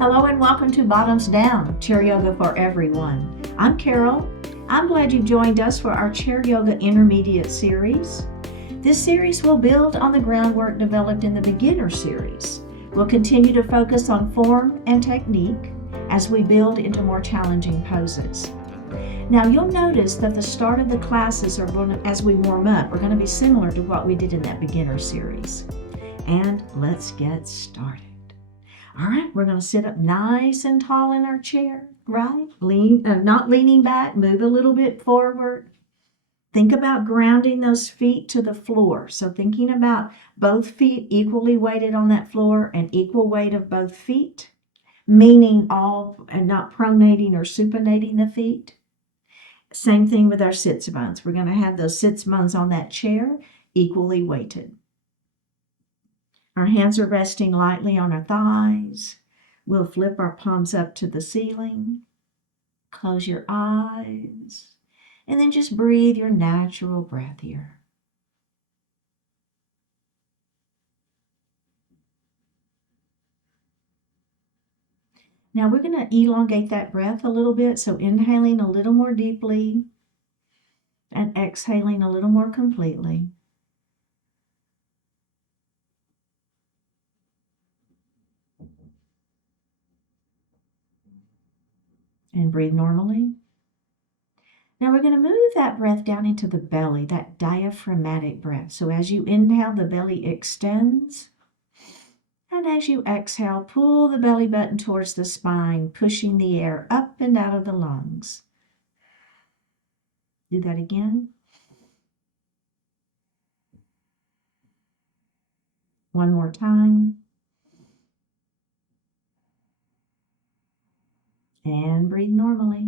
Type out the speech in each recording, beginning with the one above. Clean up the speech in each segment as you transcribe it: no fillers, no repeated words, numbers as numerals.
Hello and welcome to Bottoms Down, Chair Yoga for Everyone. I'm Carol. I'm glad you've joined us for our Chair Yoga Intermediate series. This series will build on the groundwork developed in the Beginner series. We'll continue to focus on form and technique as we build into more challenging poses. Now you'll notice that the start of the classes are going to, as we warm up, are going to be similar to what we did in that Beginner series. And let's get started. All right, we're going to sit up nice and tall in our chair, right? Not leaning back, move a little bit forward. Think about grounding those feet to the floor. So thinking about both feet equally weighted on that floor and equal weight of both feet, meaning all and not pronating or supinating the feet. Same thing with our sits bones. We're going to have those sits bones on that chair equally weighted. Our hands are resting lightly on our thighs. We'll flip our palms up to the ceiling. Close your eyes. And then just breathe your natural breath here. Now we're going to elongate that breath a little bit. So inhaling a little more deeply and exhaling a little more completely. And breathe normally. Now we're going to move that breath down into the belly, that diaphragmatic breath. So as you inhale, the belly extends. And as you exhale, pull the belly button towards the spine, pushing the air up and out of the lungs. Do that again. One more time. And breathe normally.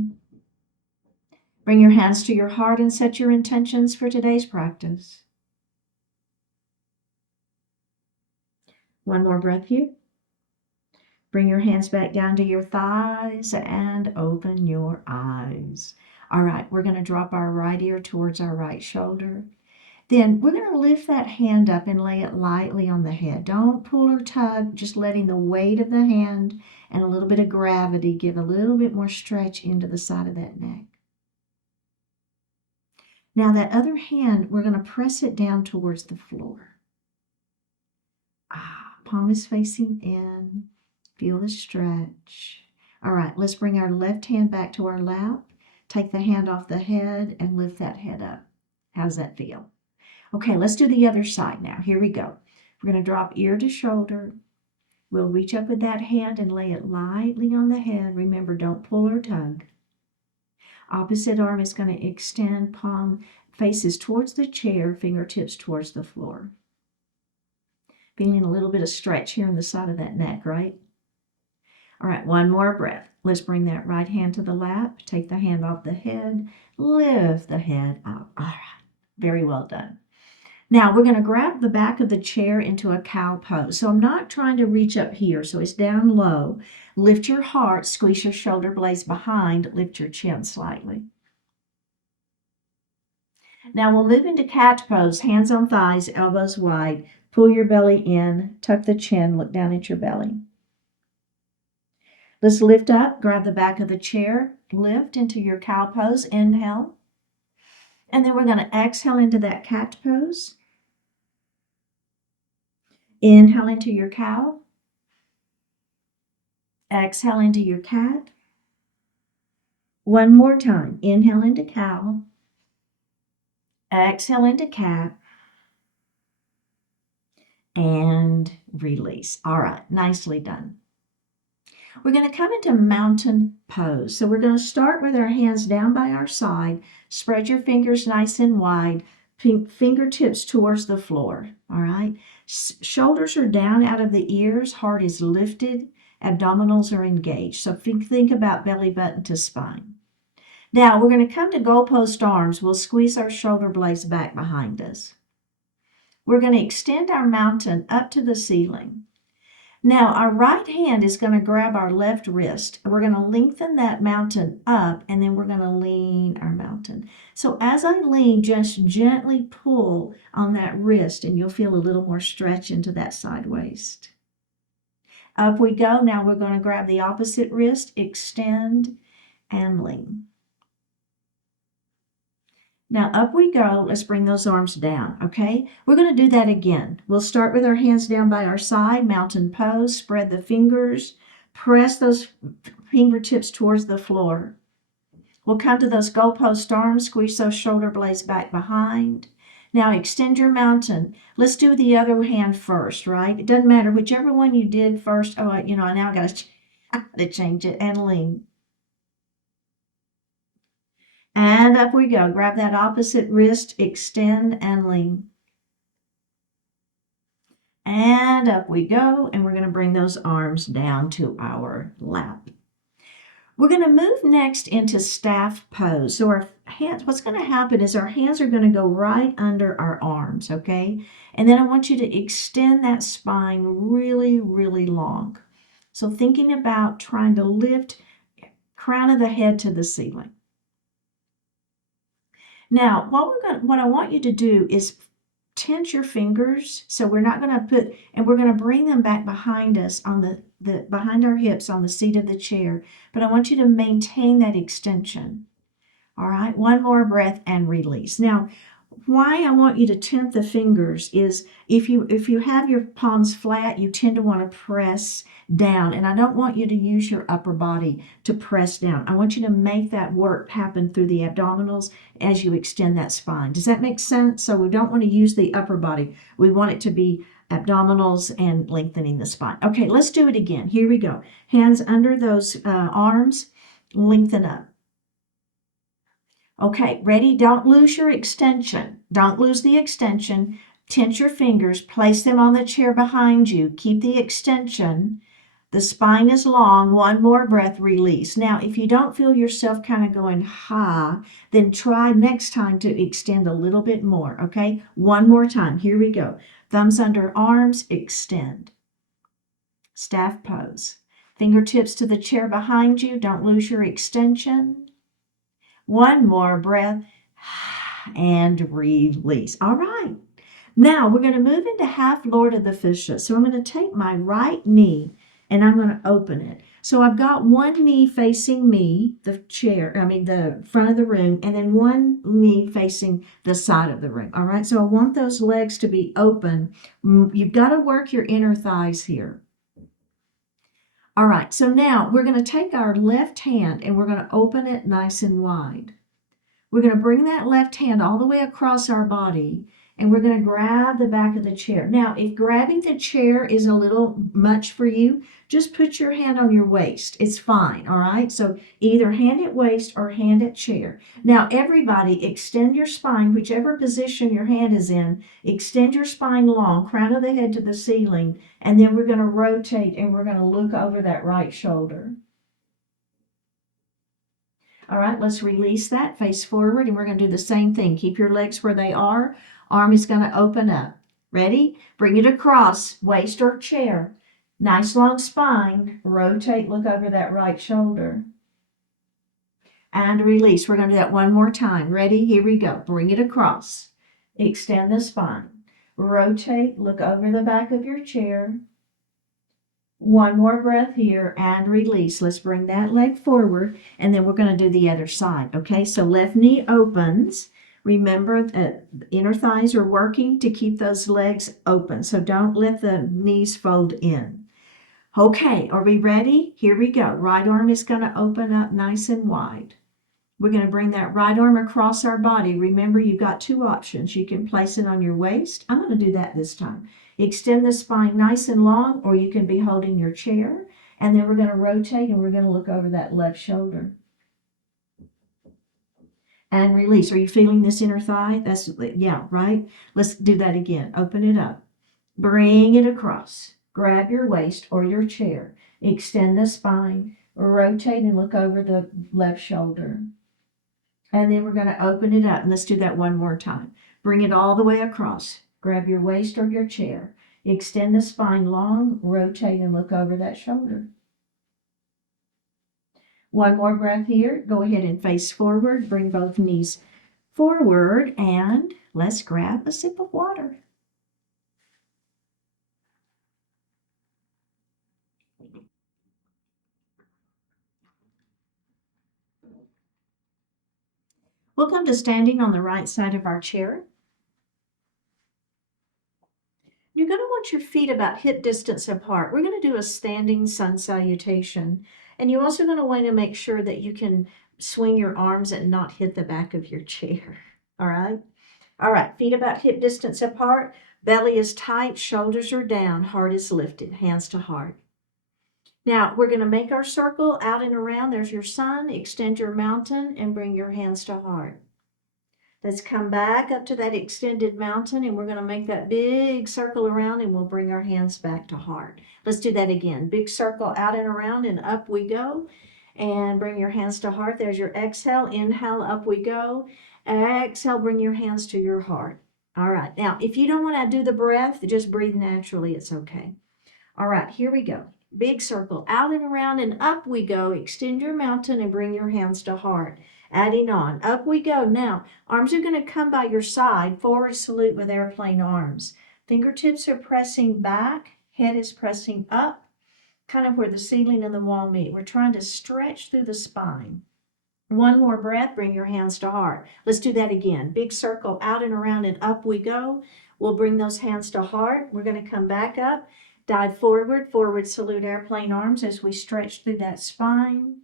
Bring your hands to your heart and set your intentions for today's practice. One more breath here. Bring your hands back down to your thighs and open your eyes. All right, we're going to drop our right ear towards our right shoulder. Then we're going to lift that hand up and lay it lightly on the head. Don't pull or tug, just letting the weight of the hand and a little bit of gravity give a little bit more stretch into the side of that neck. Now that other hand, we're going to press it down towards the floor. Palm is facing in. Feel the stretch. All right, let's bring our left hand back to our lap. Take the hand off the head and lift that head up. How does that feel? Okay, let's do the other side now. Here we go. We're going to drop ear to shoulder. We'll reach up with that hand and lay it lightly on the head. Remember, don't pull or tug. Opposite arm is going to extend, palm faces towards the chair, fingertips towards the floor. Feeling a little bit of stretch here on the side of that neck, right? All right, one more breath. Let's bring that right hand to the lap. Take the hand off the head. Lift the head up. All right, very well done. Now we're going to grab the back of the chair into a cow pose. So I'm not trying to reach up here, so it's down low. Lift your heart, squeeze your shoulder blades behind, lift your chin slightly. Now we'll move into cat pose, hands on thighs, elbows wide. Pull your belly in, tuck the chin, look down at your belly. Let's lift up, grab the back of the chair, lift into your cow pose, inhale. And then we're going to exhale into that cat pose. Inhale into your cow. Exhale into your cat. One more time. Inhale into cow. Exhale into cat. And release. All right, nicely done. We're going to come into mountain pose. So we're going to start with our hands down by our side. Spread your fingers nice and wide. Fingertips towards the floor. All right. Shoulders are down out of the ears. Heart is lifted. Abdominals are engaged. So think about belly button to spine. Now we're going to come to goalpost arms. We'll squeeze our shoulder blades back behind us. We're going to extend our mountain up to the ceiling. Now our right hand is going to grab our left wrist. We're going to lengthen that mountain up, and then we're going to lean our mountain. So as I lean, just gently pull on that wrist, and you'll feel a little more stretch into that side waist. Up we go. Now we're going to grab the opposite wrist, extend, and lean. Now up we go. Let's bring those arms down, okay? We're going to do that again. We'll start with our hands down by our side, mountain pose, spread the fingers, press those fingertips towards the floor. We'll come to those goalpost arms, squeeze those shoulder blades back behind. Now extend your mountain. Let's do the other hand first, right? It doesn't matter, whichever one you did first. Oh, I now got to change it, and lean. And up we go. Grab that opposite wrist, extend, and lean. And up we go, and we're going to bring those arms down to our lap. We're going to move next into staff pose. So our hands, what's going to happen is our hands are going to go right under our arms, okay? And then I want you to extend that spine really, really long. So thinking about trying to lift crown of the head to the ceiling. Now, what I want you to do is tense your fingers. So we're not going to we're going to bring them back behind us on the behind our hips on the seat of the chair. But I want you to maintain that extension. All right, one more breath and release. Now, why I want you to tense the fingers is if you have your palms flat, you tend to want to press down. And I don't want you to use your upper body to press down. I want you to make that work happen through the abdominals as you extend that spine. Does that make sense? So we don't want to use the upper body. We want it to be abdominals and lengthening the spine. Okay, let's do it again. Here we go. Hands under those arms, lengthen up. Okay, ready? Don't lose your extension. Don't lose the extension. Tense your fingers. Place them on the chair behind you. Keep the extension. The spine is long. One more breath, release. Now, if you don't feel yourself kind of going, then try next time to extend a little bit more, okay? One more time. Here we go. Thumbs under arms, extend. Staff pose. Fingertips to the chair behind you. Don't lose your extension. One more breath and release. All right. Now we're going to move into half Lord of the Fishes. So I'm going to take my right knee and I'm going to open it. So I've got one knee facing me, the front of the room, and then one knee facing the side of the room. All right. So I want those legs to be open. You've got to work your inner thighs here. All right, so now we're going to take our left hand and we're going to open it nice and wide. We're going to bring that left hand all the way across our body and we're going to grab the back of the chair. Now, if grabbing the chair is a little much for you, just put your hand on your waist. It's fine, all right? So either hand at waist or hand at chair. Now, everybody extend your spine, whichever position your hand is in, extend your spine long, crown of the head to the ceiling, and then we're going to rotate and we're going to look over that right shoulder. All right, let's release that, face forward, and we're going to do the same thing. Keep your legs where they are. Arm is going to open up. Ready? Bring it across, waist or chair. Nice long spine. Rotate, look over that right shoulder. And release. We're going to do that one more time. Ready? Here we go. Bring it across. Extend the spine. Rotate, look over the back of your chair. One more breath here and release. Let's bring that leg forward and then we're going to do the other side. Okay, so left knee opens. Remember that inner thighs are working to keep those legs open. So don't let the knees fold in. Okay, are we ready? Here we go. Right arm is going to open up nice and wide. We're going to bring that right arm across our body. Remember, you've got two options. You can place it on your waist. I'm going to do that this time. Extend the spine nice and long, or you can be holding your chair. And then we're going to rotate and we're going to look over that left shoulder. And release. Are you feeling this inner thigh? Yeah, right? Let's do that again. Open it up. Bring it across. Grab your waist or your chair. Extend the spine. Rotate and look over the left shoulder. And then we're going to open it up. And let's do that one more time. Bring it all the way across. Grab your waist or your chair. Extend the spine long. Rotate and look over that shoulder. One more breath here. Go ahead and face forward. Bring both knees forward. And let's grab a sip of water. We'll come to standing on the right side of our chair. You're going to want your feet about hip distance apart. We're going to do a standing sun salutation. And you're also going to want to make sure that you can swing your arms and not hit the back of your chair. All right? All right, feet about hip distance apart. Belly is tight, shoulders are down, heart is lifted, hands to heart. Now, we're going to make our circle out and around. There's your sun. Extend your mountain and bring your hands to heart. Let's come back up to that extended mountain, and we're going to make that big circle around, and we'll bring our hands back to heart. Let's do that again. Big circle out and around, and up we go. And bring your hands to heart. There's your exhale. Inhale, up we go. Exhale, bring your hands to your heart. All right. Now, if you don't want to do the breath, just breathe naturally. It's okay. All right, here we go. Big circle out and around, and up we go. Extend your mountain and bring your hands to heart. Adding on, up we go. Now, arms are going to come by your side, forward salute with airplane arms. Fingertips are pressing back, head is pressing up, kind of where the ceiling and the wall meet. We're trying to stretch through the spine. One more breath, bring your hands to heart. Let's do that again. Big circle out and around, and up we go. We'll bring those hands to heart. We're going to come back up, dive forward, forward salute airplane arms as we stretch through that spine.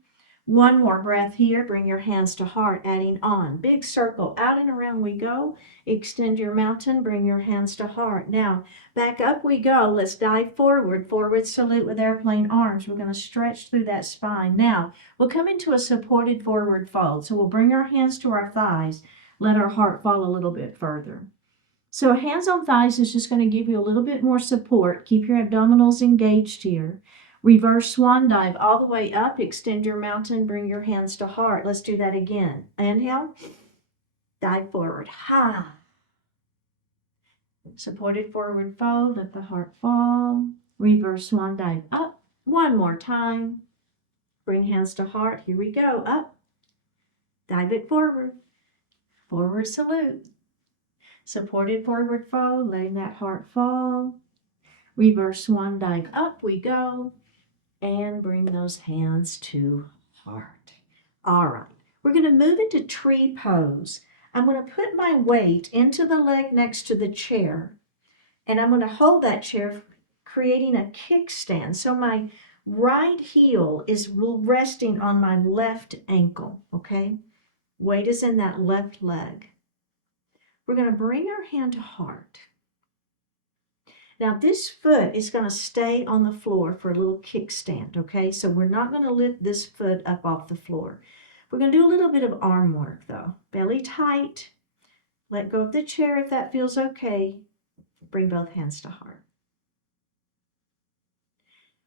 One more breath here. Bring your hands to heart, adding on. Big circle, out and around we go. Extend your mountain, bring your hands to heart. Now, back up we go. Let's dive forward, forward salute with airplane arms. We're going to stretch through that spine. Now, we'll come into a supported forward fold. So we'll bring our hands to our thighs, let our heart fall a little bit further. So hands on thighs is just going to give you a little bit more support. Keep your abdominals engaged here. Reverse swan dive all the way up. Extend your mountain. Bring your hands to heart. Let's do that again. Inhale. Dive forward. Ha. Supported forward fold. Let the heart fall. Reverse swan dive up. One more time. Bring hands to heart. Here we go. Up. Dive it forward. Forward salute. Supported forward fold. Letting that heart fall. Reverse swan dive up we go. And bring those hands to heart. All right, we're going to move into tree pose. I'm going to put my weight into the leg next to the chair, and I'm going to hold that chair, creating a kickstand. So my right heel is resting on my left ankle, okay? Weight is in that left leg. We're going to bring our hand to heart. Now this foot is going to stay on the floor for a little kickstand, okay? So we're not going to lift this foot up off the floor. We're going to do a little bit of arm work though. Belly tight. Let go of the chair if that feels okay. Bring both hands to heart.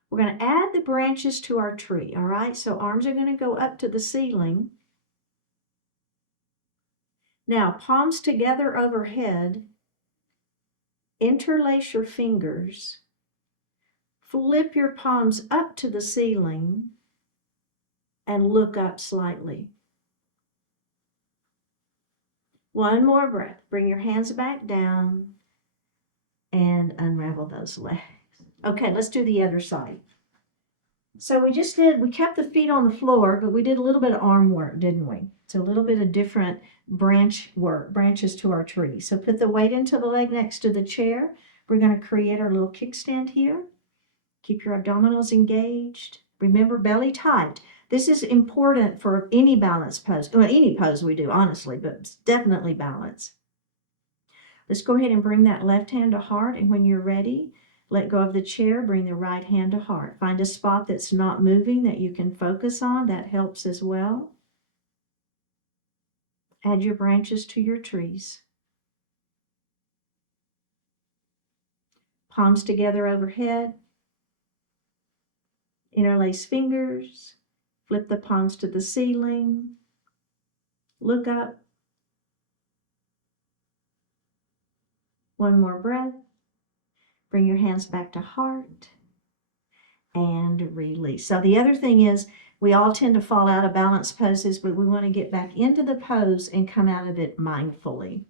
We're going to add the branches to our tree, all right? So arms are going to go up to the ceiling. Now palms together overhead. Interlace your fingers, flip your palms up to the ceiling, and look up slightly. One more breath. Bring your hands back down and unravel those legs. Okay, let's do the other side. So we kept the feet on the floor, but we did a little bit of arm work, didn't we? So a little bit of different branches to our tree. So put the weight into the leg next to the chair. We're going to create our little kickstand here. Keep your abdominals engaged. Remember, belly tight. This is important for any balance pose. Well, any pose we do, honestly, but definitely balance. Let's go ahead and bring that left hand to heart, and when you're ready, let go of the chair, bring the right hand to heart. Find a spot that's not moving that you can focus on. That helps as well. Add your branches to your trees. Palms together overhead. Interlace fingers. Flip the palms to the ceiling. Look up. One more breath. Bring your hands back to heart and release. So the other thing is we all tend to fall out of balance poses, but we want to get back into the pose and come out of it mindfully.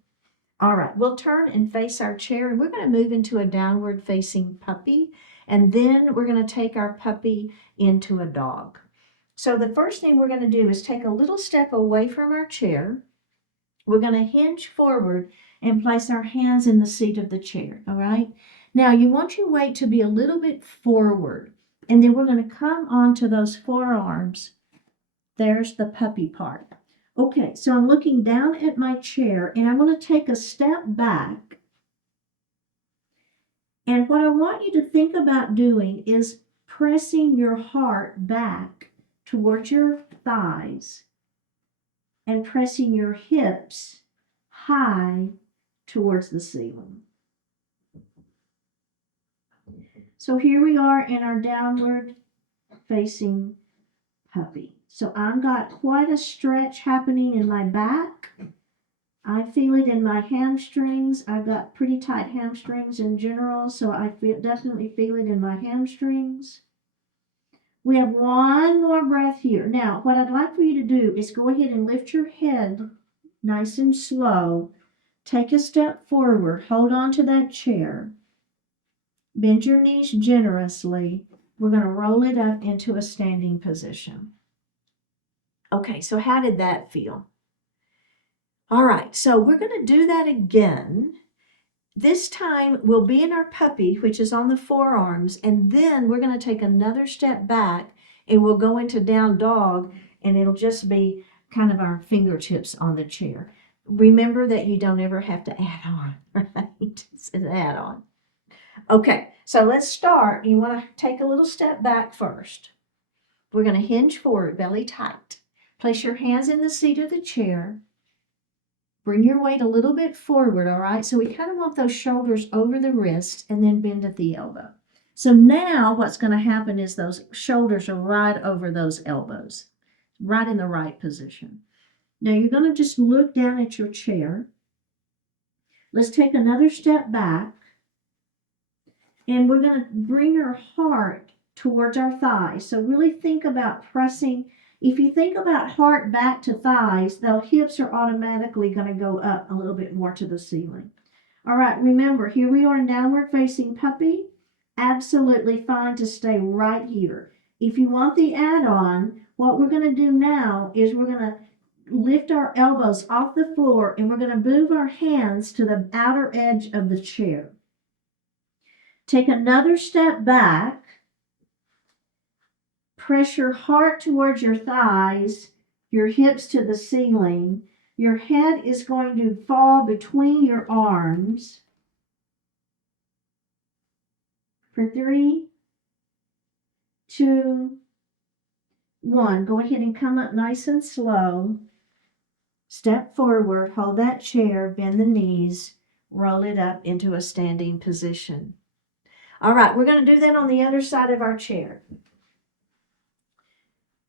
All right, we'll turn and face our chair, and we're going to move into a downward facing puppy, and then we're going to take our puppy into a dog. So the first thing we're going to do is take a little step away from our chair, We're going to hinge forward and place our hands in the seat of the chair, all right? Now, you want your weight to be a little bit forward, and then we're going to come onto those forearms. There's the puppy part. Okay, so I'm looking down at my chair, and I'm going to take a step back. And what I want you to think about doing is pressing your heart back towards your thighs and pressing your hips high towards the ceiling. So here we are in our downward facing puppy. So I've got quite a stretch happening in my back. I feel it in my hamstrings. I've got pretty tight hamstrings in general, so I definitely feel it in my hamstrings. We have one more breath here. Now, what I'd like for you to do is go ahead and lift your head nice and slow. Take a step forward. Hold on to that chair. Bend your knees generously. We're going to roll it up into a standing position. Okay, so how did that feel? All right, so we're going to do that again. This time we'll be in our puppy, which is on the forearms, and then we're going to take another step back and we'll go into down dog, and it'll just be kind of our fingertips on the chair. Remember that you don't ever have to add on, right? It's an add on. Okay, so let's start. You want to take a little step back first. We're going to hinge forward, belly tight. Place your hands in the seat of the chair. Bring your weight a little bit forward, all right? So we kind of want those shoulders over the wrist and then bend at the elbow. So now what's going to happen is those shoulders are right over those elbows, right in the right position. Now you're going to just look down at your chair. Let's take another step back. And we're going to bring our heart towards our thighs. So really think about pressing. If you think about heart back to thighs, the hips are automatically going to go up a little bit more to the ceiling. All right, remember, here we are in downward facing puppy. Absolutely fine to stay right here. If you want the add-on, what we're going to do now is we're going to lift our elbows off the floor and we're going to move our hands to the outer edge of the chair. Take another step back. Press your heart towards your thighs, your hips to the ceiling. Your head is going to fall between your arms. For 3, 2, 1. Go ahead and come up nice and slow. Step forward, hold that chair, bend the knees, roll it up into a standing position. All right, we're going to do that on the other side of our chair.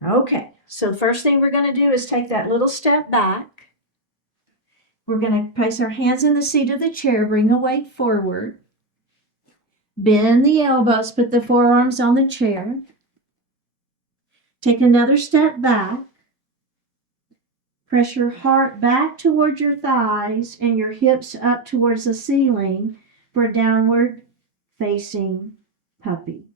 Okay, so the first thing we're going to do is take that little step back. We're going to place our hands in the seat of the chair, bring the weight forward. Bend the elbows, put the forearms on the chair. Take another step back. Press your heart back towards your thighs and your hips up towards the ceiling for a downward facing puppy.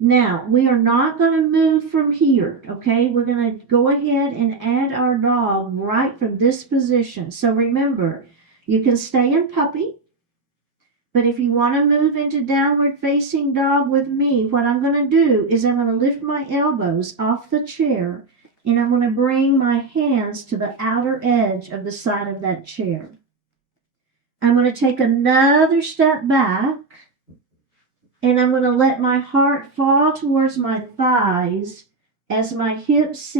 Now, we are not going to move from here, okay? We're going to go ahead and add our dog right from this position. So remember, you can stay in puppy, but if you want to move into downward facing dog with me, what I'm going to do is I'm going to lift my elbows off the chair and I'm going to bring my hands to the outer edge of the side of that chair. I'm going to take another step back. And I'm going to let my heart fall towards my thighs as my hips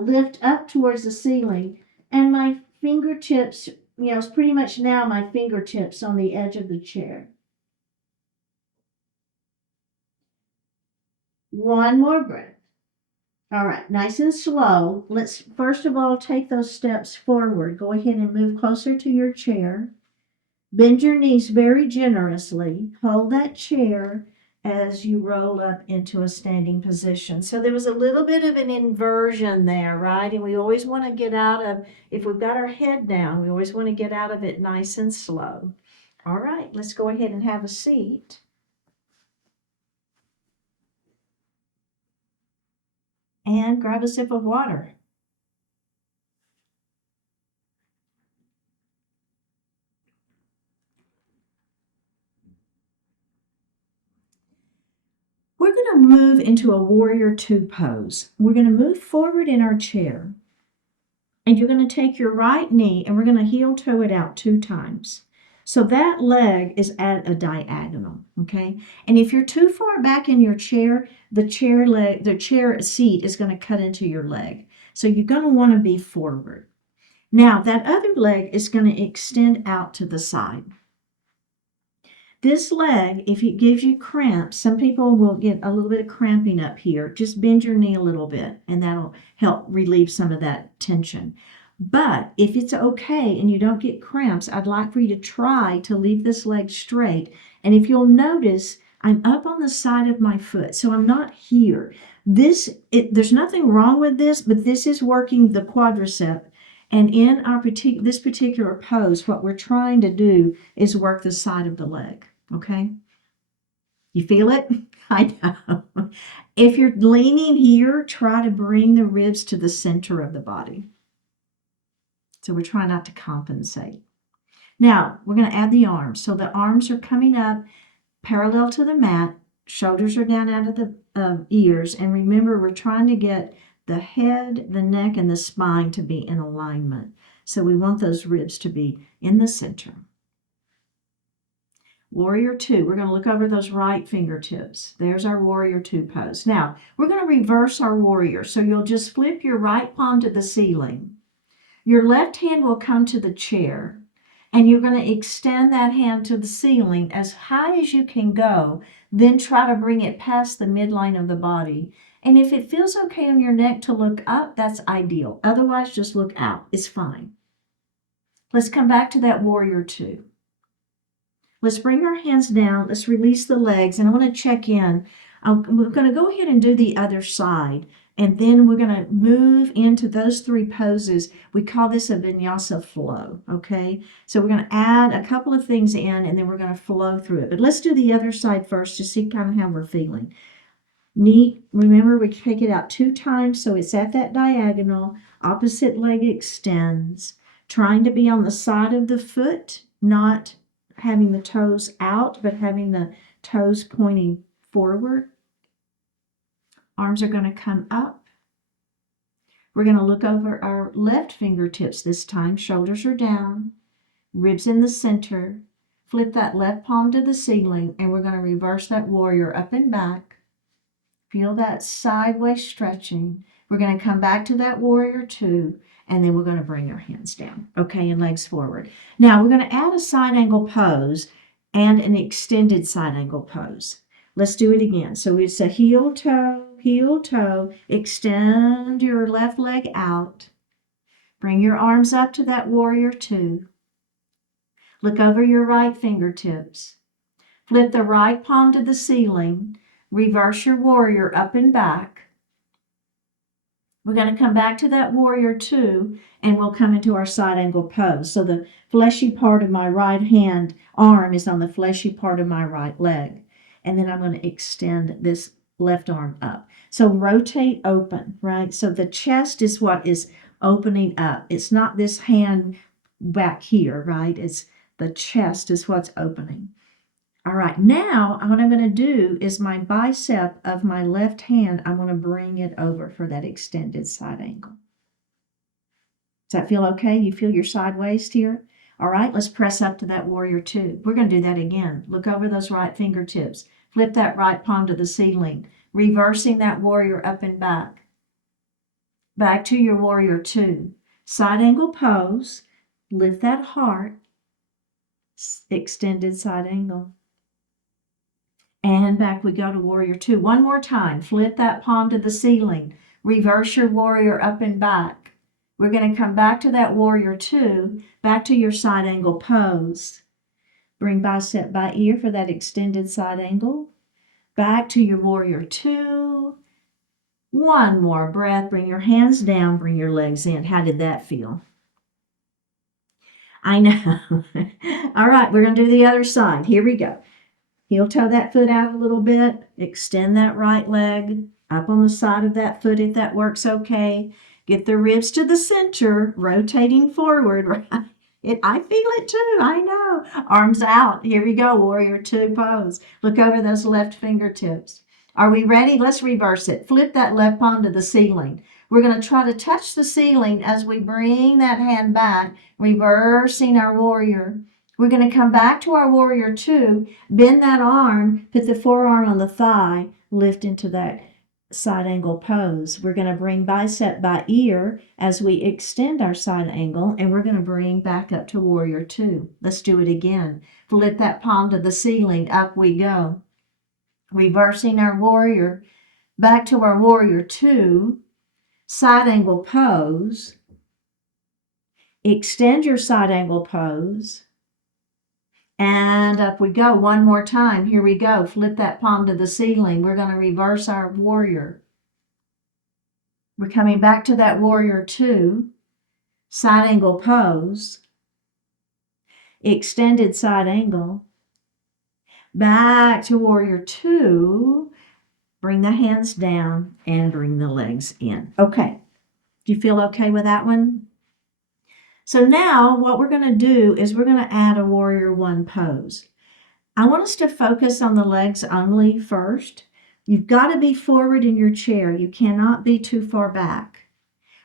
lift up towards the ceiling. And my fingertips, it's pretty much now my fingertips on the edge of the chair. One more breath. All right, nice and slow. Let's first of all take those steps forward. Go ahead and move closer to your chair. Bend your knees very generously. Hold that chair as you roll up into a standing position. So there was a little bit of an inversion there, right? And we always want to get out of, if we've got our head down, we always want to get out of it nice and slow. All right, let's go ahead and have a seat. And grab a sip of water. to move into a warrior two pose. We're going to move forward in our chair. And you're going to take your right knee and we're going to heel toe it out 2 times. So that leg is at a diagonal, okay? And if you're too far back in your chair, the chair seat is going to cut into your leg. So you're going to want to be forward. Now, that other leg is going to extend out to the side. This leg, if it gives you cramps, some people will get a little bit of cramping up here. Just bend your knee a little bit, and that'll help relieve some of that tension. But if it's okay and you don't get cramps, I'd like for you to try to leave this leg straight. And if you'll notice, I'm up on the side of my foot, so I'm not here. There's nothing wrong with this, but this is working the quadricep. And in this particular pose, what we're trying to do is work the side of the leg. Okay? You feel it? I know. If you're leaning here, try to bring the ribs to the center of the body. So we're trying not to compensate. Now, we're going to add the arms. So the arms are coming up parallel to the mat. Shoulders are down out of the ears. And remember, we're trying to get the head, the neck, and the spine to be in alignment. So we want those ribs to be in the center. Warrior two, we're going to look over those right fingertips. There's our warrior two pose. Now, we're going to reverse our warrior. So you'll just flip your right palm to the ceiling. Your left hand will come to the chair, and you're going to extend that hand to the ceiling as high as you can go. Then try to bring it past the midline of the body. And if it feels okay on your neck to look up, that's ideal. Otherwise, just look out. It's fine. Let's come back to that warrior two. Let's bring our hands down. Let's release the legs. And I want to check in. We're going to go ahead and do the other side. And then we're going to move into those 3 poses. We call this a vinyasa flow, okay? So we're going to add a couple of things in, and then we're going to flow through it. But let's do the other side first to see kind of how we're feeling. Knee, remember we take it out 2 times, so it's at that diagonal. Opposite leg extends. Trying to be on the side of the foot, not having the toes out, but having the toes pointing forward. Arms are going to come up. We're going to look over our left fingertips this time. Shoulders are down. Ribs in the center. Flip that left palm to the ceiling, and we're going to reverse that warrior up and back. Feel that sideways stretching. We're going to come back to that warrior two, and then we're going to bring our hands down, okay, and legs forward. Now, we're going to add a side angle pose and an extended side angle pose. Let's do it again. So it's a heel toe, extend your left leg out. Bring your arms up to that warrior two. Look over your right fingertips. Flip the right palm to the ceiling. Reverse your warrior up and back. We're going to come back to that warrior two, and we'll come into our side angle pose. So the fleshy part of my right hand arm is on the fleshy part of my right leg. And then I'm going to extend this left arm up. So rotate open, right? So the chest is what is opening up. It's not this hand back here, right? It's the chest is what's opening. All right, now what I'm going to do is my bicep of my left hand, I'm going to bring it over for that extended side angle. Does that feel okay? You feel your side waist here? All right, let's press up to that warrior two. We're going to do that again. Look over those right fingertips. Flip that right palm to the ceiling, reversing that warrior up and back. Back to your warrior two. Side angle pose. Lift that heart. Extended side angle. And back we go to warrior two. One more time. Flip that palm to the ceiling. Reverse your warrior up and back. We're going to come back to that warrior two, back to your side angle pose. Bring bicep by ear for that extended side angle. Back to your warrior two. One more breath. Bring your hands down. Bring your legs in. How did that feel? I know. All right, we're going to do the other side. Here we go. Heel toe that foot out a little bit. Extend that right leg up on the side of that foot if that works okay. Get the ribs to the center, rotating forward, right? I feel it too, I know. Arms out. Here we go, warrior two pose. Look over those left fingertips. Are we ready? Let's reverse it. Flip that left palm to the ceiling. We're going to try to touch the ceiling as we bring that hand back, reversing our warrior. We're going to come back to our warrior two, bend that arm, put the forearm on the thigh, lift into that side angle pose. We're going to bring bicep by ear as we extend our side angle, and we're going to bring back up to warrior two. Let's do it again. Flip that palm to the ceiling, up we go. Reversing our warrior, back to our warrior two, side angle pose, extend your side angle pose, and up we go. One more time. Here we go. Flip that palm to the ceiling. We're going to reverse our warrior. We're coming back to that warrior two, side angle pose, extended side angle, back to warrior two. Bring the hands down and bring the legs in. Okay. Do you feel okay with that one? So now what we're going to do is we're going to add a warrior one pose. I want us to focus on the legs only first. You've got to be forward in your chair. You cannot be too far back.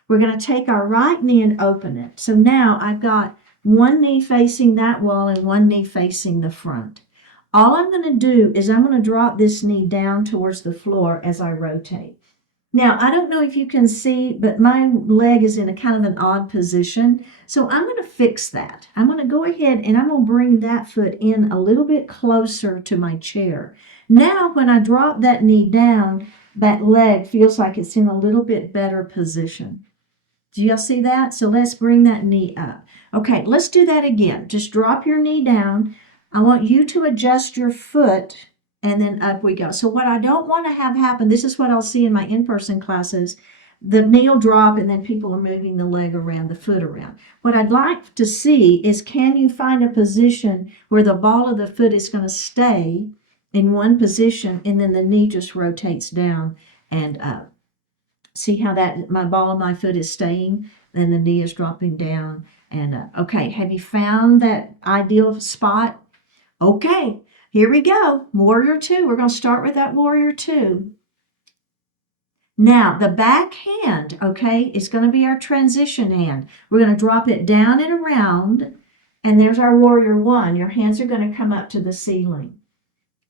We're going to take our right knee and open it. So now I've got one knee facing that wall and one knee facing the front. All I'm going to do is I'm going to drop this knee down towards the floor as I rotate. Now, I don't know if you can see, but my leg is in a kind of an odd position. So I'm going to fix that. I'm going to go ahead and I'm going to bring that foot in a little bit closer to my chair. Now, when I drop that knee down, that leg feels like it's in a little bit better position. Do y'all see that? So let's bring that knee up. Okay, let's do that again. Just drop your knee down. I want you to adjust your foot, and then up we go. So what I don't want to have happen, this is what I'll see in my in-person classes, the knee will drop and then people are moving the leg around, the foot around. What I'd like to see is, can you find a position where the ball of the foot is going to stay in one position and then the knee just rotates down and up. See how that my ball of my foot is staying, then the knee is dropping down and up. Okay, have you found that ideal spot? Okay, here we go. Warrior two. We're going to start with that warrior two. Now, the back hand, okay, is going to be our transition hand. We're going to drop it down and around, and there's our warrior one. Your hands are going to come up to the ceiling.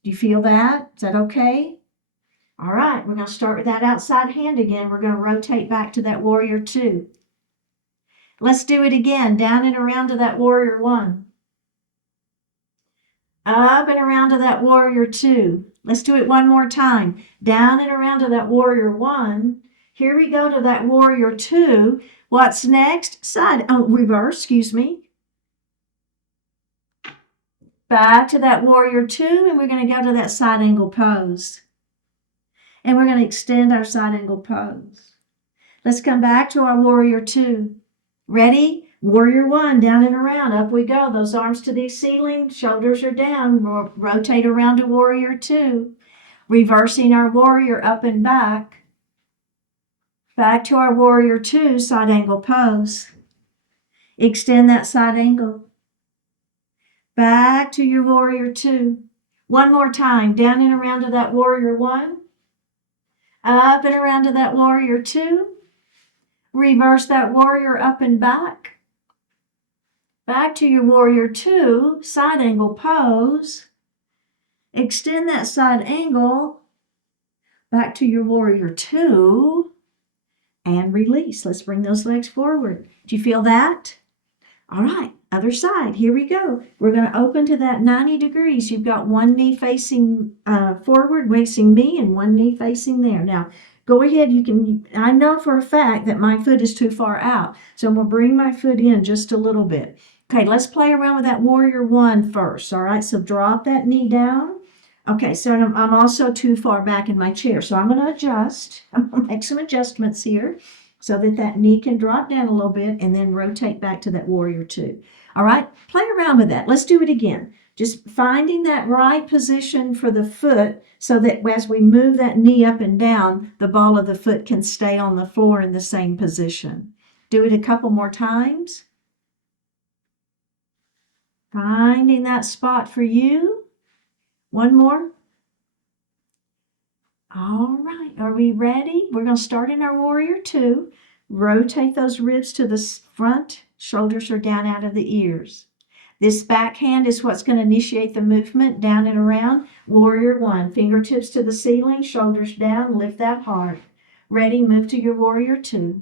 Do you feel that? Is that okay? All right, we're going to start with that outside hand again. We're going to rotate back to that warrior two. Let's do it again. Down and around to that warrior one. Up and around to that warrior two. Let's do it one more time. Down and around to that warrior one. Here we go to that warrior two. What's next? Reverse, excuse me. Back to that warrior two, and we're going to go to that side angle pose. And we're going to extend our side angle pose. Let's come back to our warrior two. Ready? Warrior one, down and around, up we go. Those arms to the ceiling, shoulders are down. Rotate around to warrior two. Reversing our warrior up and back. Back to our warrior two, side angle pose. Extend that side angle. Back to your warrior two. One more time, down and around to that warrior one. Up and around to that warrior two. Reverse that warrior up and back. Back to your warrior two, side angle pose. Extend that side angle. Back to your warrior two. And release. Let's bring those legs forward. Do you feel that? All right, other side. Here we go. We're going to open to that 90 degrees. You've got one knee facing forward, facing me, and one knee facing there. Now, go ahead. I know for a fact that my foot is too far out. So I'm going to bring my foot in just a little bit. Okay, let's play around with that warrior one first. All right, so drop that knee down. Okay, so I'm also too far back in my chair. So I'm going to adjust. I'm going to make some adjustments here so that knee can drop down a little bit and then rotate back to that warrior two. All right, play around with that. Let's do it again. Just finding that right position for the foot so that as we move that knee up and down, the ball of the foot can stay on the floor in the same position. Do it a couple more times. Finding that spot for you. One more. All right, are we ready? We're going to start in our warrior two. Rotate those ribs to the front, shoulders are down out of the ears. This backhand is what's going to initiate the movement down and around. Warrior one, fingertips to the ceiling, shoulders down, lift that heart. Ready, move to your warrior two.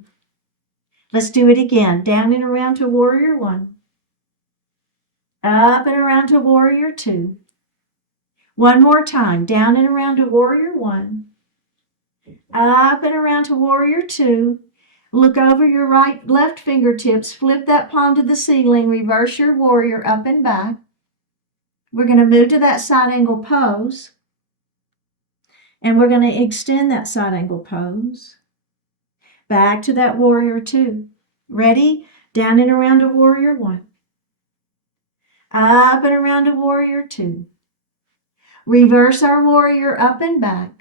Let's do it again. Down and around to warrior one. Up and around to warrior two. One more time. Down and around to warrior one. Up and around to warrior two. Look over your left fingertips. Flip that palm to the ceiling. Reverse your warrior up and back. We're going to move to that side angle pose. And we're going to extend that side angle pose. Back to that warrior two. Ready? Down and around to warrior one. Up and around to warrior two. Reverse our warrior up and back.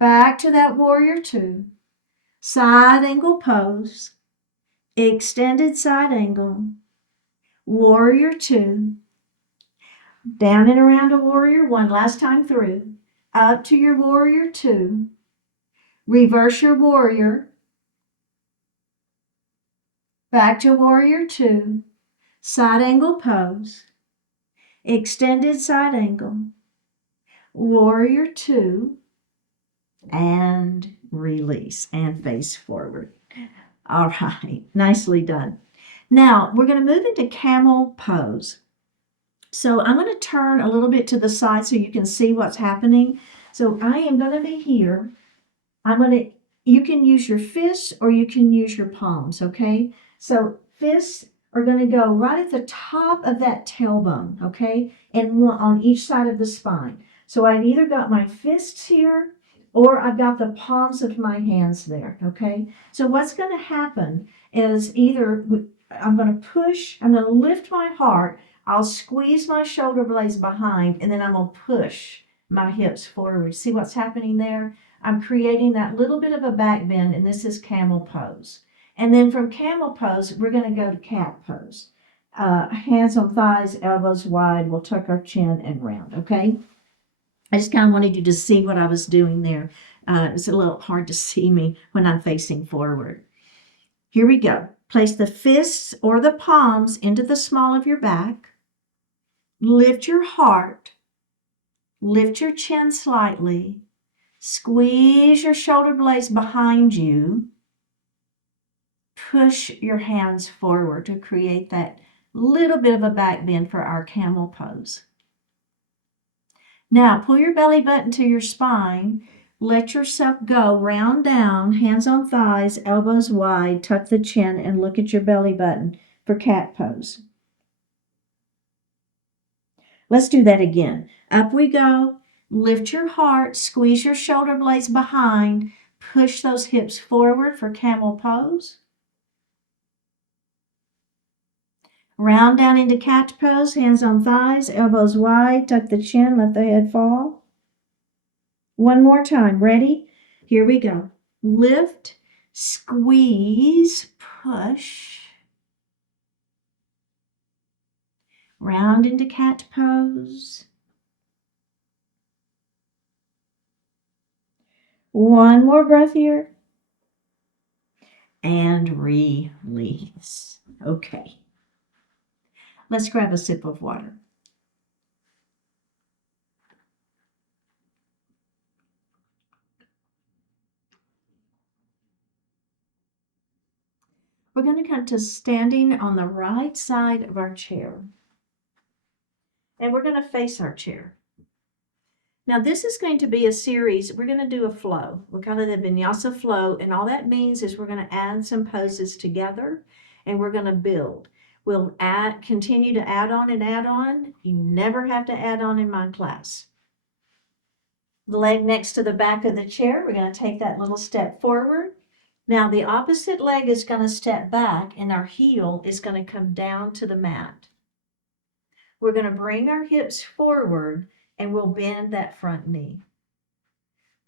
Back to that warrior two. Side angle pose. Extended side angle. Warrior two. Down and around to warrior one. Last time through. Up to your warrior two. Reverse your warrior. Back to warrior two. Side angle pose. Extended side angle. Warrior two. And release and face forward. All right, nicely done. Now we're going to move into camel pose. So I'm going to turn a little bit to the side so you can see what's happening. So I am going to be here. You can use your fists or you can use your palms, okay? So fists are going to go right at the top of that tailbone, okay? And on each side of the spine. So I've either got my fists here or I've got the palms of my hands there, okay? So what's going to happen is either I'm going to lift my heart, I'll squeeze my shoulder blades behind, and then I'm going to push my hips forward. See what's happening there? I'm creating that little bit of a back bend, and this is camel pose. And then from camel pose, we're going to go to cat pose. Hands on thighs, elbows wide. We'll tuck our chin and round, okay? I just kind of wanted you to see what I was doing there. It's a little hard to see me when I'm facing forward. Here we go. Place the fists or the palms into the small of your back. Lift your heart. Lift your chin slightly. Squeeze your shoulder blades behind you. Push your hands forward to create that little bit of a back bend for our camel pose. Now, pull your belly button to your spine. Let yourself go, round down, hands on thighs, elbows wide, tuck the chin, and look at your belly button for cat pose. Let's do that again. Up we go. Lift your heart, squeeze your shoulder blades behind, push those hips forward for camel pose. Round down into cat pose, hands on thighs, elbows wide, tuck the chin, let the head fall. One more time. Ready? Here we go. Lift, squeeze, push. Round into cat pose. One more breath here. And release. Okay. Let's grab a sip of water. We're going to come to standing on the right side of our chair. And we're going to face our chair. Now this is going to be a series. We're going to do a flow. We're kind of the vinyasa flow. And all that means is we're going to add some poses together and we're going to build. We'll continue to add on and add on. You never have to add on in my class. The leg next to the back of the chair, we're going to take that little step forward. Now the opposite leg is going to step back and our heel is going to come down to the mat. We're going to bring our hips forward and we'll bend that front knee.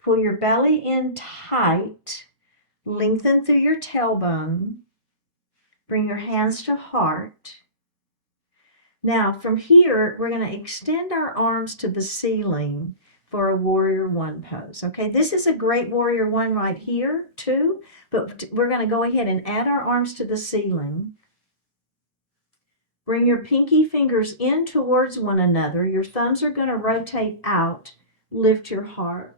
Pull your belly in tight, lengthen through your tailbone. Bring your hands to heart. Now from here, we're going to extend our arms to the ceiling for a warrior one pose. Okay, this is a great warrior one right here too, but we're going to go ahead and add our arms to the ceiling. Bring your pinky fingers in towards one another. Your thumbs are going to rotate out. Lift your heart.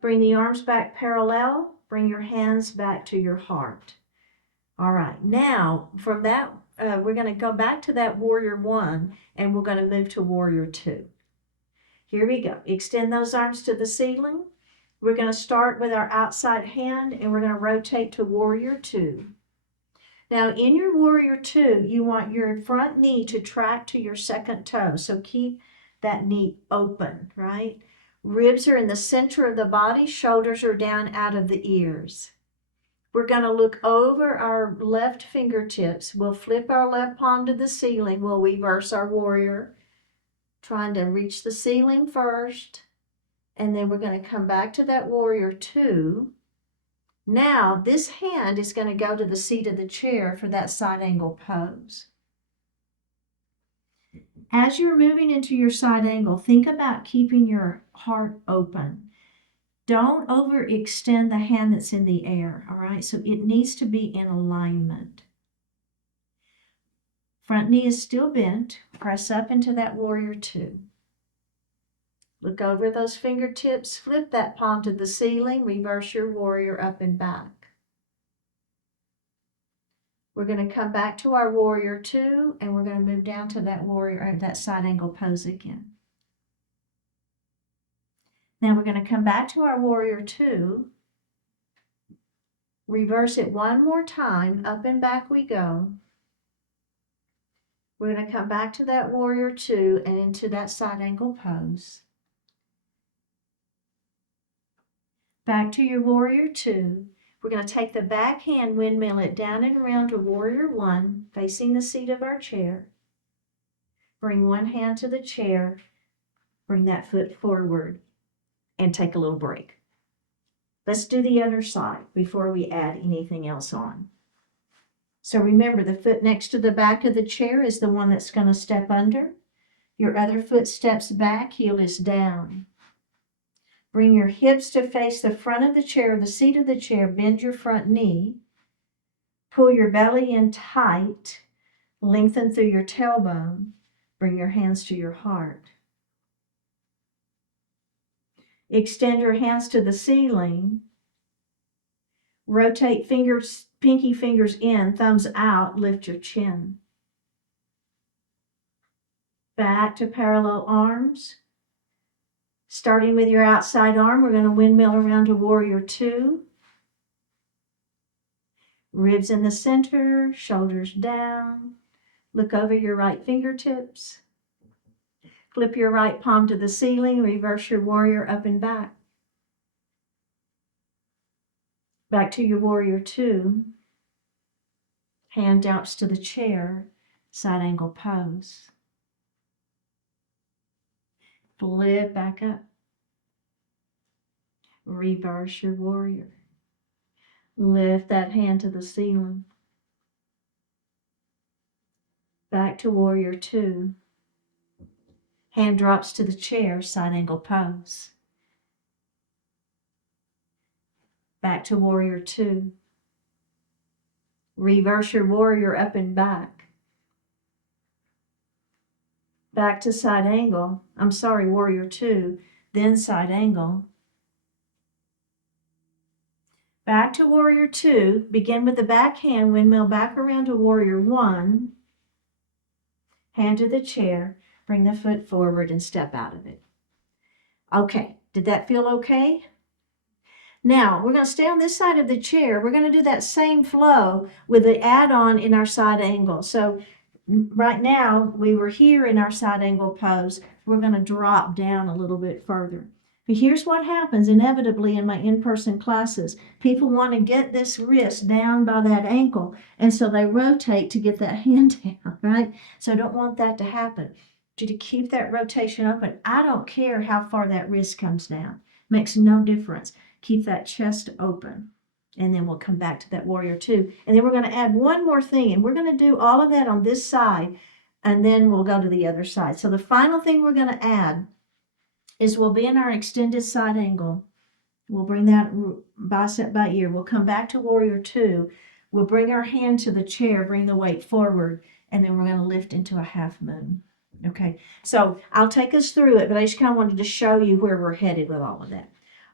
Bring the arms back parallel. Bring your hands back to your heart. All right, now from that, we're going to go back to that warrior one, and we're going to move to warrior two. Here we go. Extend those arms to the ceiling. We're going to start with our outside hand, and we're going to rotate to warrior two. Now, in your warrior two, you want your front knee to track to your second toe, so keep that knee open, right? Ribs are in the center of the body, shoulders are down out of the ears. We're going to look over our left fingertips. We'll flip our left palm to the ceiling. We'll reverse our warrior, trying to reach the ceiling first. And then we're going to come back to that warrior two. Now, this hand is going to go to the seat of the chair for that side angle pose. As you're moving into your side angle, think about keeping your heart open. Don't overextend the hand that's in the air, all right? So it needs to be in alignment. Front knee is still bent. Press up into that warrior two. Look over those fingertips. Flip that palm to the ceiling. Reverse your warrior up and back. We're going to come back to our warrior two, and we're going to move down to that warrior, that side angle pose again. Now we're going to come back to our warrior two. Reverse it one more time. Up and back we go. We're going to come back to that warrior two and into that side angle pose. Back to your warrior two. We're going to take the back hand, windmill it down and around to warrior one, facing the seat of our chair. Bring one hand to the chair. Bring that foot forward and take a little break. Let's do the other side before we add anything else on. So remember, the foot next to the back of the chair is the one that's going to step under. Your other foot steps back, heel is down. Bring your hips to face the front of the chair, the seat of the chair. Bend your front knee. Pull your belly in tight. Lengthen through your tailbone. Bring your hands to your heart. Extend your hands to the ceiling. Rotate fingers, pinky fingers in, thumbs out. Lift your chin. Back to parallel arms. Starting with your outside arm, we're going to windmill around to warrior two. Ribs in the center, shoulders down. Look over your right fingertips. Flip your right palm to the ceiling. Reverse your warrior up and back. Back to your warrior two. Hand drops to the chair, side angle pose. Flip back up. Reverse your warrior. Lift that hand to the ceiling. Back to warrior two. Hand drops to the chair, side angle pose. Back to warrior two. Reverse your warrior up and back. Back to side angle. Warrior two, then side angle. Back to warrior two. Begin with the back hand, windmill back around to warrior one. Hand to the chair. Bring the foot forward and step out of it. Okay, did that feel okay? Now, we're going to stay on this side of the chair. We're going to do that same flow with the add-on in our side angle. So right now, we were here in our side angle pose. We're going to drop down a little bit further. But here's what happens inevitably in my in-person classes. People want to get this wrist down by that ankle, and so they rotate to get that hand down, right? So I don't want that to happen. To keep that rotation open. I don't care how far that wrist comes down. Makes no difference. Keep that chest open. And then we'll come back to that warrior two. And then we're going to add one more thing. And we're going to do all of that on this side and then we'll go to the other side. So the final thing we're going to add is we'll be in our extended side angle. We'll bring that bicep by ear. We'll come back to warrior two. We'll bring our hand to the chair, bring the weight forward, and then we're going to lift into a half moon. Okay, so I'll take us through it, but I just kind of wanted to show you where we're headed with all of that.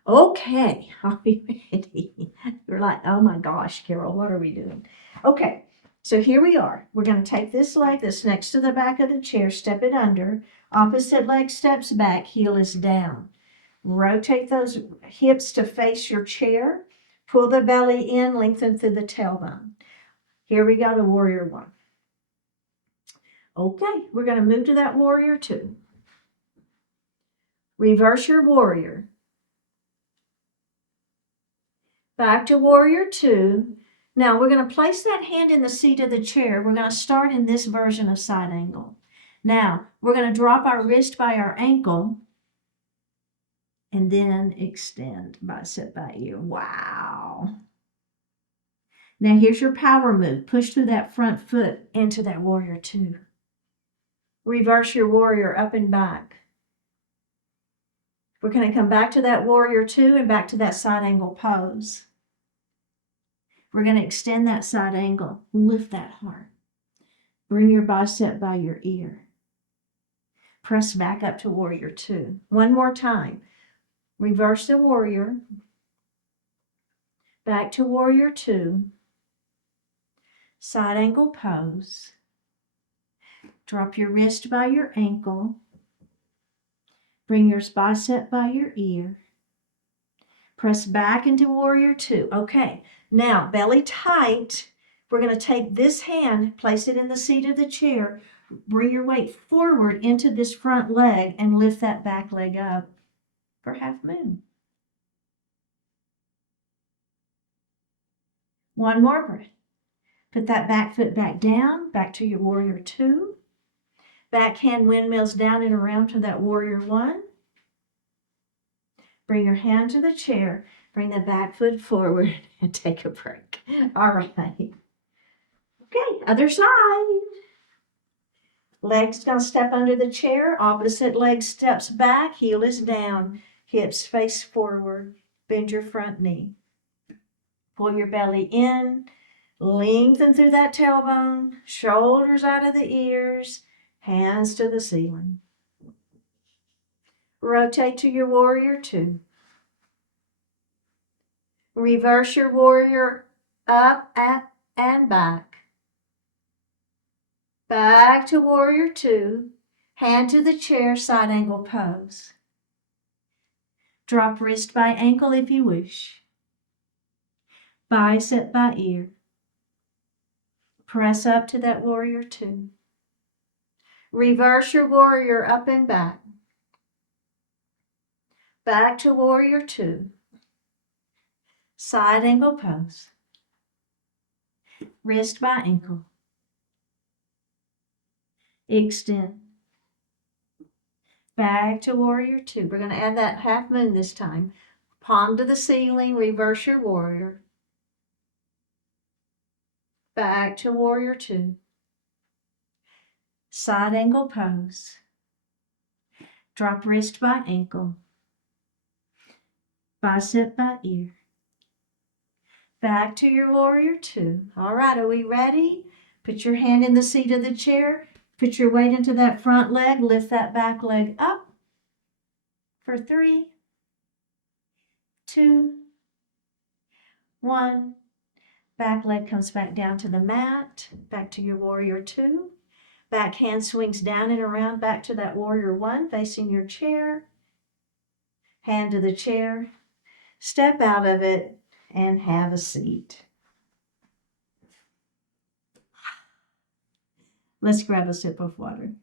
Okay, are we ready? You're like, oh my gosh, Carol, what are we doing? Okay, so here we are. We're going to take this leg that's next to the back of the chair, step it under. Opposite leg steps back, heel is down. Rotate those hips to face your chair. Pull the belly in, lengthen through the tailbone. Here we go to warrior one. Okay, we're going to move to that warrior two. Reverse your warrior. Back to warrior two. Now we're going to place that hand in the seat of the chair. We're going to start in this version of side angle. Now we're going to drop our wrist by our ankle and then extend bicep by ear. Wow. Now here's your power move. Push through that front foot into that warrior two. Reverse your warrior up and back. We're going to come back to that warrior two and back to that side angle pose. We're going to extend that side angle. Lift that heart. Bring your bicep by your ear. Press back up to warrior two. One more time. Reverse the warrior. Back to warrior two. Side angle pose. Drop your wrist by your ankle. Bring your bicep by your ear. Press back into warrior two. Okay, now belly tight. We're going to take this hand, place it in the seat of the chair. Bring your weight forward into this front leg and lift that back leg up for half moon. One more breath. Put that back foot back down, back to your warrior two. Backhand windmills down and around to that warrior one. Bring your hand to the chair. Bring the back foot forward and take a break. All right. Okay, other side. Legs going to step under the chair. Opposite leg steps back. Heel is down. Hips face forward. Bend your front knee. Pull your belly in. Lengthen through that tailbone. Shoulders out of the ears. Hands to the ceiling. Rotate to your warrior two. Reverse your warrior up and back. Back to warrior two. Hand to the chair, side angle pose. Drop wrist by ankle if you wish. Bicep by ear. Press up to that warrior two. Reverse your warrior up and back. Back to warrior two. Side angle pose. Wrist by ankle. Extend. Back to warrior two. We're going to add that half moon this time. Palm to the ceiling. Reverse your warrior. Back to warrior two. Side angle pose. Drop wrist by ankle. Bicep by ear. Back to your warrior two. All right, are we ready? Put your hand in the seat of the chair. Put your weight into that front leg. Lift that back leg up for 3, 2, 1. Back leg comes back down to the mat. Back to your warrior two. Back hand swings down and around back to that warrior one facing your chair. Hand to the chair. Step out of it and have a seat. Let's grab a sip of water.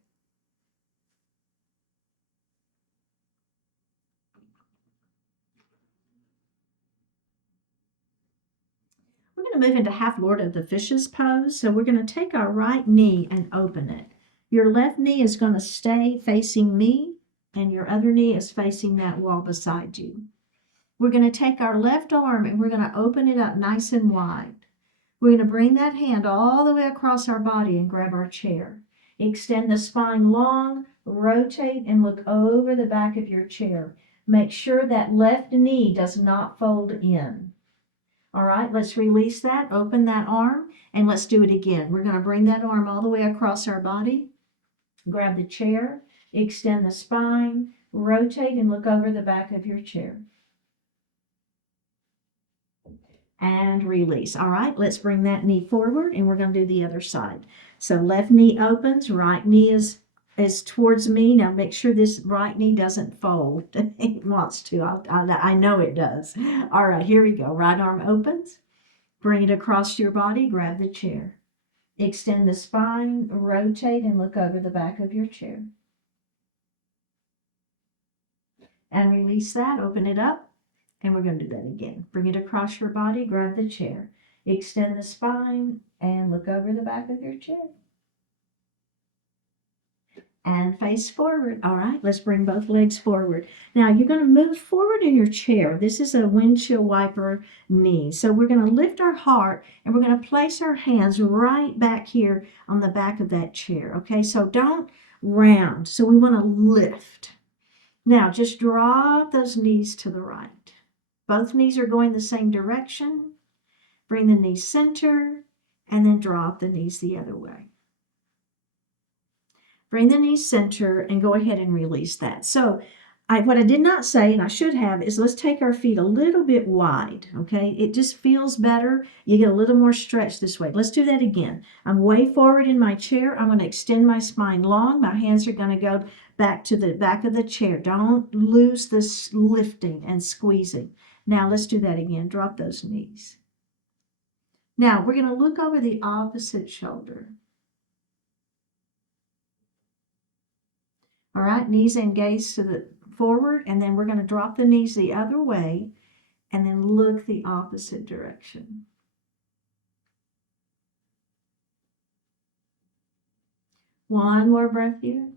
We're going to move into half Lord of the Fishes pose. So we're going to take our right knee and open it. Your left knee is going to stay facing me, and your other knee is facing that wall beside you. We're going to take our left arm and we're going to open it up nice and wide. We're going to bring that hand all the way across our body and grab our chair. Extend the spine long, rotate and look over the back of your chair. Make sure that left knee does not fold in. All right, let's release that, open that arm, and let's do it again. We're going to bring that arm all the way across our body. Grab the chair, extend the spine, rotate and look over the back of your chair. And release. All right, let's bring that knee forward and we're going to do the other side. So left knee opens, right knee is towards me. Now make sure this right knee doesn't fold. It wants to. I know it does. All right, here we go. Right arm opens. Bring it across your body. Grab the chair. Extend the spine, rotate and look over the back of your chair. And release that. Open it up. And we're going to do that again. Bring it across your body, grab the chair. Extend the spine and look over the back of your chair. And face forward. All right, let's bring both legs forward. Now you're going to move forward in your chair. This is a windshield wiper knee. So we're going to lift our heart and we're going to place our hands right back here on the back of that chair. Okay, so don't round. So we want to lift. Now just drop those knees to the right. Both knees are going the same direction. Bring the knees center and then drop the knees the other way. Bring the knees center and go ahead and release that. So what I did not say, and I should have, is let's take our feet a little bit wide, okay? It just feels better. You get a little more stretch this way. Let's do that again. I'm way forward in my chair. I'm going to extend my spine long. My hands are going to go back to the back of the chair. Don't lose this lifting and squeezing. Now let's do that again. Drop those knees. Now we're going to look over the opposite shoulder. All right, knees and gaze to the forward, and then we're going to drop the knees the other way and then look the opposite direction. One more breath here.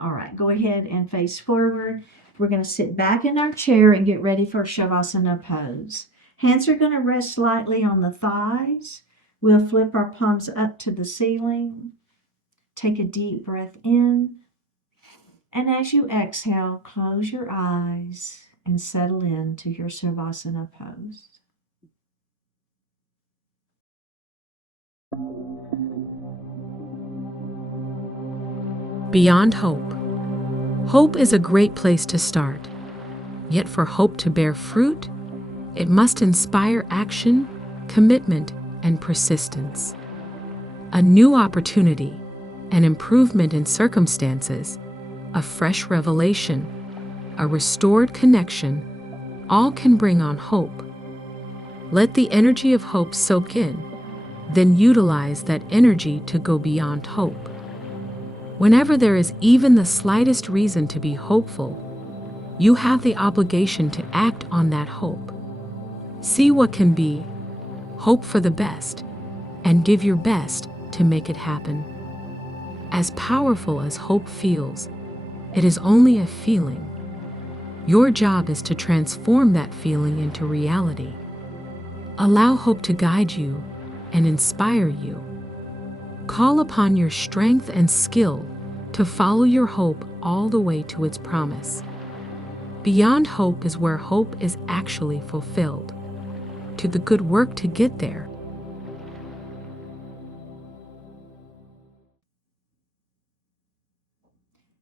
All right, go ahead and face forward. We're going to sit back in our chair and get ready for Savasana pose. Hands are going to rest slightly on the thighs. We'll flip our palms up to the ceiling. Take a deep breath in. And as you exhale, close your eyes and settle into your Savasana pose. Beyond hope. Hope is a great place to start. Yet for hope to bear fruit, it must inspire action, commitment, and persistence. A new opportunity, an improvement in circumstances, a fresh revelation, a restored connection, all can bring on hope. Let the energy of hope soak in, then utilize that energy to go beyond hope. Whenever there is even the slightest reason to be hopeful, you have the obligation to act on that hope. See what can be, hope for the best, and give your best to make it happen. As powerful as hope feels, it is only a feeling. Your job is to transform that feeling into reality. Allow hope to guide you and inspire you. Call upon your strength and skill to follow your hope all the way to its promise. Beyond hope is where hope is actually fulfilled. To the good work to get there.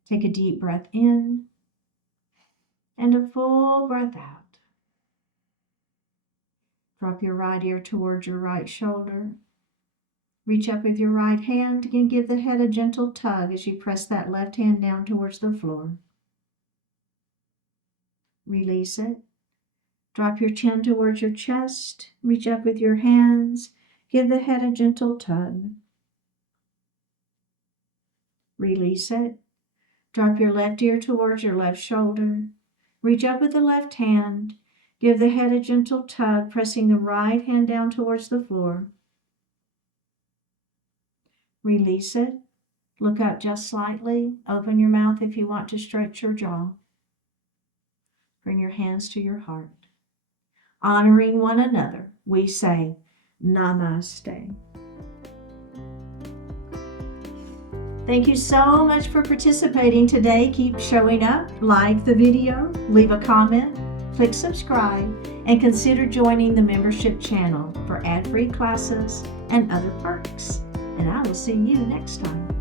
Take a deep breath in and a full breath out. Drop your right ear towards your right shoulder. Reach up with your right hand and give the head a gentle tug as you press that left hand down towards the floor. Release it. Drop your chin towards your chest. Reach up with your hands. Give the head a gentle tug. Release it. Drop your left ear towards your left shoulder. Reach up with the left hand. Give the head a gentle tug, pressing the right hand down towards the floor. Release it. Look up just slightly. Open your mouth if you want to stretch your jaw. Bring your hands to your heart. Honoring one another, we say Namaste. Thank you so much for participating today. Keep showing up, like the video, leave a comment, click subscribe, and consider joining the membership channel for ad-free classes and other perks. And I will see you next time.